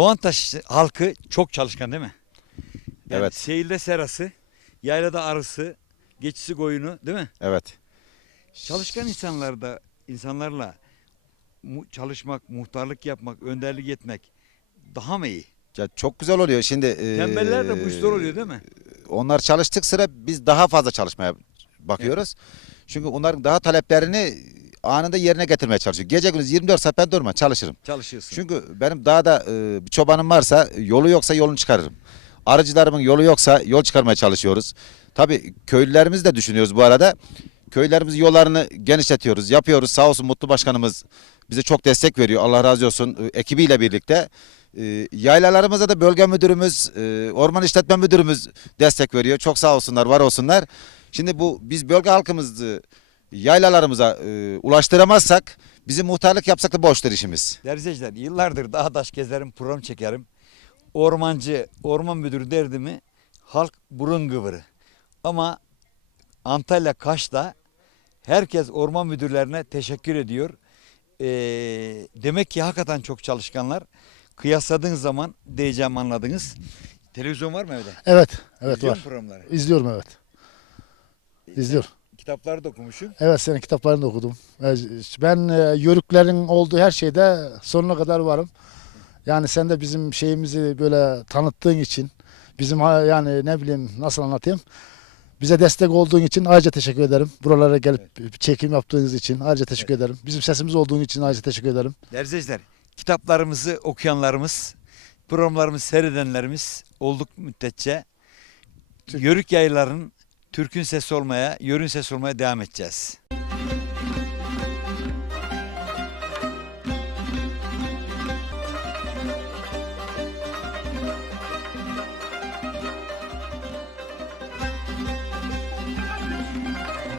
Doğantaş halkı çok çalışkan değil mi? Yani Evet. Seyilde serası, yaylada arısı, geçisi koyunu değil mi? Evet. Çalışkan insanlarda insanlarla mu- çalışmak, muhtarlık yapmak, önderlik etmek daha mı iyi? Ya çok güzel oluyor. Şimdi e, Tembeller de bu işler oluyor değil mi? Onlar çalıştık sıra biz daha fazla çalışmaya bakıyoruz. Çünkü onların daha taleplerini anında yerine getirmeye çalışıyor. Gece gündüz 24 saat ben durma çalışırım. Çalışıyorsun. Çünkü benim dağda e, bir çobanım varsa yolu yoksa yolunu çıkarırım. Arıcılarımın yolu yoksa yol çıkarmaya çalışıyoruz. Tabii köylülerimizi de düşünüyoruz bu arada. Köylerimizin yollarını genişletiyoruz, yapıyoruz. Sağ olsun Mutlu Başkanımız bize çok destek veriyor. Allah razı olsun e, ekibiyle birlikte. E, yaylalarımıza da bölge müdürümüz, e, orman işletme müdürümüz destek veriyor. Çok sağ olsunlar, var olsunlar. Şimdi bu biz bölge halkımızı yaylalarımıza e, ulaştıramazsak bizim muhtarlık yapsak da boştur işimiz. Derzeciler yıllardır dağ taş gezerim, program çekerim. Ormancı, orman müdürü derdi mi halk burun kıvırı. Ama Antalya Kaş'ta herkes orman müdürlerine teşekkür ediyor. Ee, demek ki hakikaten çok çalışkanlar. Kıyasladığın zaman diyeceğim anladınız. Televizyon var mı evde? Evet, evet İzliyor var. musun programları? İzliyorum evet. İzliyor. Kitapları da okumuşsun. Evet senin kitaplarını da okudum. Ben e, yörüklerin olduğu her şeyde sonuna kadar varım. Yani sen de bizim şeyimizi böyle tanıttığın için, bizim ha- yani ne bileyim nasıl anlatayım, bize destek olduğun için ayrıca teşekkür ederim. Buralara gelip çekim yaptığınız için ayrıca teşekkür ederim. Bizim sesimiz olduğun için ayrıca teşekkür ederim. Derzeciler, kitaplarımızı okuyanlarımız, programlarımızı seyredenlerimiz olduk müddetçe Yörük yayların Türk'ün sesi olmaya, Yörük'ün sesi olmaya devam edeceğiz.